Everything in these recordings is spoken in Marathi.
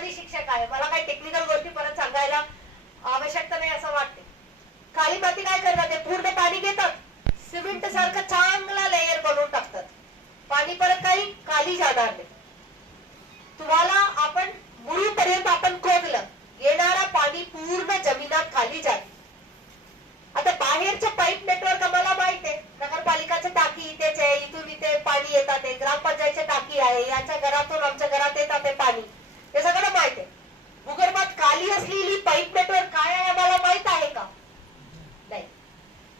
समाधी शिक्षक आहे. मला काही टेक्निकल गोष्टी परत सांगायला आवश्यकता नाही असं वाटते. काळी माती काय करतात ते? पूर्ण पाणी घेतात. सिमेंट सारखं चांगला लेयर बनवून टाकतात. पाणी परत काही खाली जाणार नाही. तुम्हाला आपण मुळीपर्यंत आपण खोदलं. येणारा पाणी पूर्ण जमिनात खाली जाते आता बाहेरचं पाईप नेटवर्क आम्हाला माहीत आहे. नगरपालिकाचं टाकी इथेच आहे. इथून इथे पाणी येतात आहे. टाकी आहे. याच्या घरातून आमच्या घरात येतात आहे पाणी हे सगळं माहीत आहे भूगर्भात खाली असलेली पाईप नेटवर्क काय आहे आम्हाला माहीत आहे का नाही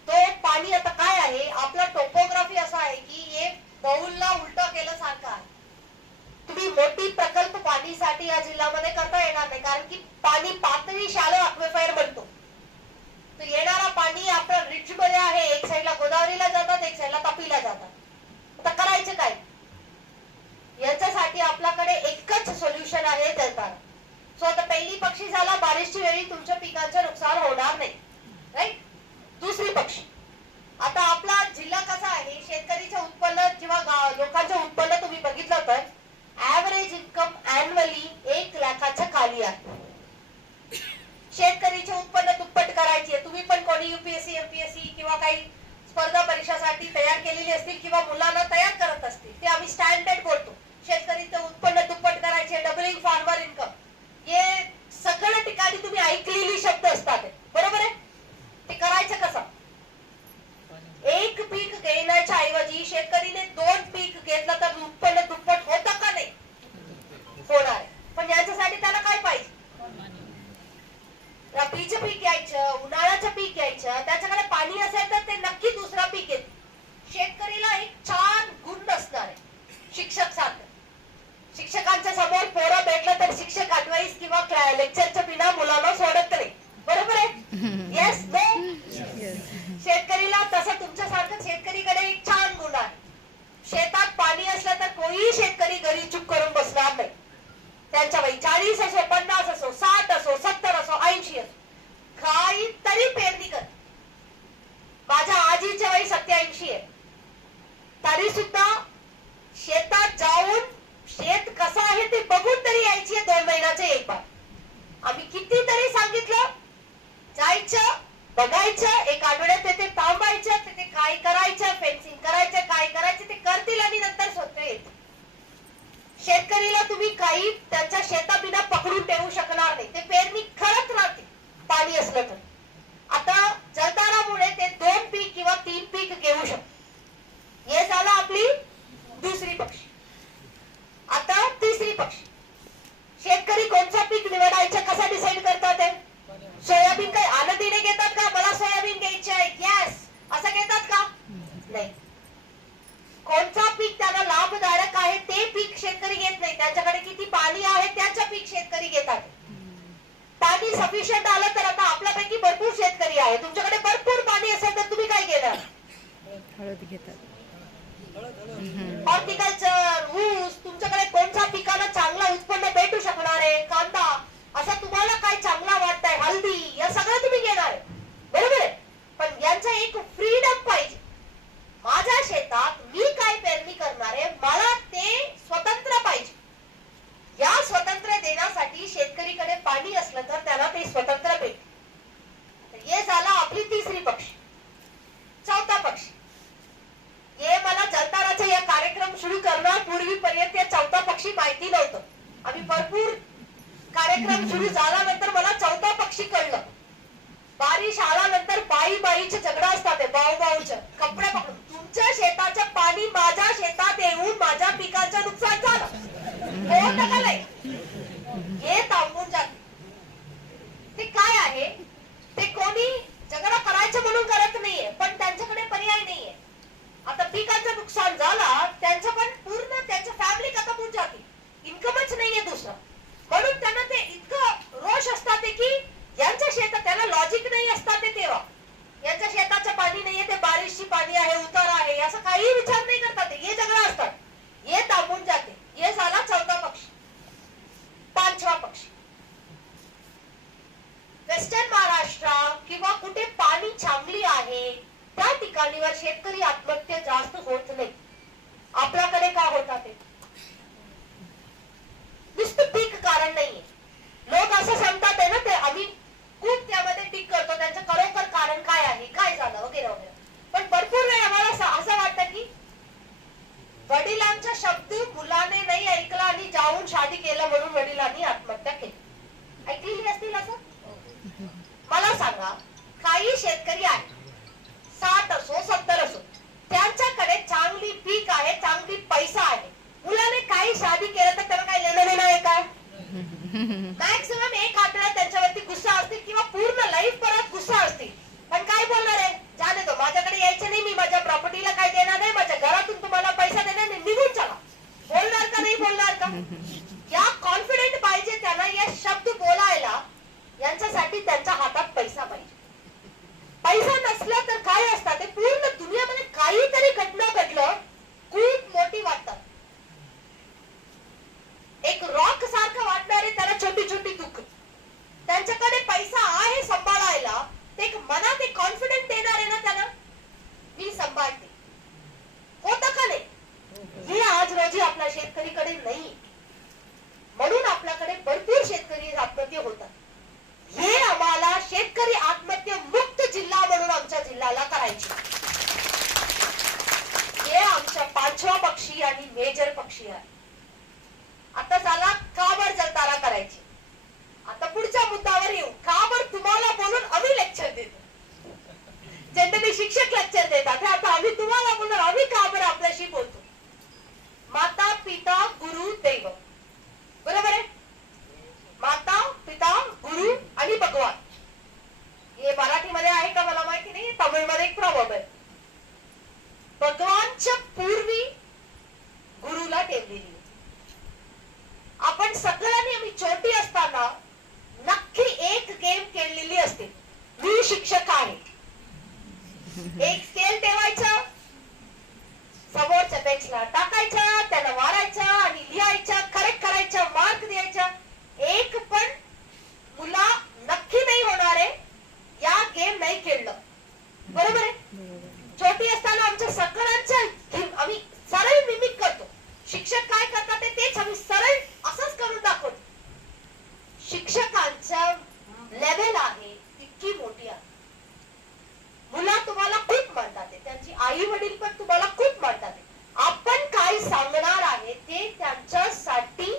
तो पाणी आता काय आहे आपला टोपोग्राफी असा आहे की हे बाऊलला उलट केलं सारखं आहे तुम्ही मोठी प्रकल्प पाणीसाठी या करता येणार नाही. कारण की पाणी पातळी शालो अक्वेफायर बनतो. तर येणारा पाणी आपलं रिच मध्ये आहे. एक साईडला गोदावरीला जातात एक साईडला तापीला जातात. आता करायचं काय? याच्यासाठी आपल्याकडे एकच सोल्युशन आहे जलतारा. सो आता पहिली पक्षी झाला बारिशची वेळी तुमच्या पिकांचं नुकसान होणार नाही. राईट दुसरी पक्षी. आता आपला जिल्हा कसा आहे? शेतकरीचं उत्पन्न किंवा लोकांचं उत्पन्न तुम्ही बघितलं तर ऍव्हरेज इन्कम अॅन्युअली एक लाखाच्या खाली आहे शेतकरीचे उत्पन्न दुप्पट करायची आहे तुम्ही पण कोणी युपीएससी एमपीएससी किंवा काही स्पर्धा परीक्षासाठी तयार केलेली असतील किंवा मुलांना तयार करत असतील ते आम्ही स्टँडर्ड बोलतो शेतकरीचं उत्पन्न दुप्पट करायचे डबलिंग फार्मर इन्कम हे सगळ्या ठिकाणी तुम्ही ऐकलेली शब्द असतात हे. बरोबर आहे ते करायचं कसं एक पीक घेण्याच्या ऐवजी शेतकरीने दोन पीक घेतलं तर उत्पन्न दुप्पट होतं का नाही होणार आहे. पण याच्यासाठी त्याला काय पाहिजे रब्बीचं पीक यायचं उन्हाळ्याचं पीक यायचं त्याच्याकडे पाणी असेल तर ते नक्की दुसरा पीक येत शेतकरीला एक छान गुण असणार आहे शिक्षक सारखं शिक्षकांच्या समोर पोरं भेटलं तर शिक्षक ऍडवाइस किंवा लेक्चरच्या बिना मुलांना सोडत नाही. बरोबर आहे? येस नो शेतकरीला तसं तुमच्यासारखं शेतकरीकडे एक छान गुण आहे. शेतात पाणी असलं तर कोणी शेतकरी घरी चुप करून बसणार नाही. त्यांच्या वय चाळीस असो पन्नास असो साठ असो सत्तर असो ऐंशी असो. काही तरी पेरणी कर. माझ्या आजीच्या वय सत्याऐंशी आहे. तरी सुद्धा शेतात जाऊन शेत कसं आहे ते बघून तरी यायची आहे दोन महिन्याचे एक बार आम्ही कितीतरी सांगितलं? जायचं बघायचं एक आठवड्यात ते थांबायचं तिथे काय करायचं फेन्सिंग करायचं काय करायचं ते करतील आणि नंतर स्वतः येत शेतकरीला तुम्ही काही त्यांच्या शेताबिना पकडून ठेवू शकणार नाही. ते पेरणी खरंच राहते पाणी असलं तर. आता जलतारामुळे ते दोन पीक किंवा तीन पीक घेऊ शकतो हे झालं आपली दुसरी पक्षी. आता तिसरी पक्षी. शेतकरी कोणचा पीक निवडायचं कसा डिसाईड करतात सोयाबीन काय आनंदीने घेतात का? मला सोयाबीन घ्यायची आहे. यस असं घेतात का? नाही. कोणता पीक त्याला लाभदायक आहे ते पीक शेतकरी घेत नाही त्यांच्याकडे किती पाणी आहे त्याचं पीक शेतकरी घेतात पाणी सफिशियंट आलं तर आता आपल्यापैकी भरपूर शेतकरी आहे तुमच्याकडे भरपूर पाणी असेल तर तुम्ही काय घेणार हळद घेतात हॉर्टिकल्चर ऊस तुमच्याकडे कोणत्या पिकाला चांगला उत्पन्न भेटू शकणार आहे कांदा असं तुम्हाला काय चांगला वाटतंय हल्दी या सगळं तुम्ही घेणार आहे बरोबर आहे पण यांचं एक फ्रीडम पाहिजे माझ्या शेतात मी काय पेरणी करणार आहे मला ते स्वतंत्र पाहिजे या स्वतंत्र देण्यासाठी शेतकरीकडे पाणी असलं तर त्याला ते स्वतंत्र भेट हे झालं आपली तिसरी पक्षी चौथा पक्षी हे मला जलताराचा या कार्यक्रम सुरू करणार पूर्वीपर्यंत या चौथा पक्षी माहिती नव्हतं आम्ही भरपूर कार्यक्रम सुरू झाल्यानंतर मला चौथा पक्षी कळलं. बारिश आल्यानंतर बाई बाईचे झगडा असतात ते भाऊ भाऊचे कपडे पकडून तुमच्या शेताचं पाणी माझ्या शेतात येऊन माझ्या पिकाचं नुकसान झालं होतं का नाही हे थांबून जात ते काय आहे ते कोणी झगडा करायचं म्हणून करत नाहीये पण त्यांच्याकडे पर्याय नाहीये आता पिकाचं नुकसान झाला त्यांचं पण पूर्ण त्यांच्या फॅमिली खतमून जाते इन्कमच नाहीये दुसरं म्हणून त्यांना ते इतकं रोष असतात ते की यांच्या शेतात नाही असतात ते तेव्हा. यांच्या शेताचं पाणी नाहीये ते बारिशची पाणी आहे उतार आहे असं काही विचार नाही करतात हे सगळं असतात. हे थांबून जाते. हे झाला चौथा पक्षी. पाचवा पक्षी. वेस्टर्न महाराष्ट्र किंवा कुठे पाणी चांगली आहे त्या ठिकाणीवर शेतकरी आत्महत्या जास्त होत नाही. आपल्याकडे का होतात ते? लेवल आहे इतकी मोठी आहे. मुला तुम्हाला खूप म्हणतात त्यांची आई वडील पण तुम्हाला खूप म्हणतात आपण काय सांगणार आहे ते त्यांच्यासाठी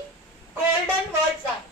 गोल्डन वर्ड्स आहे.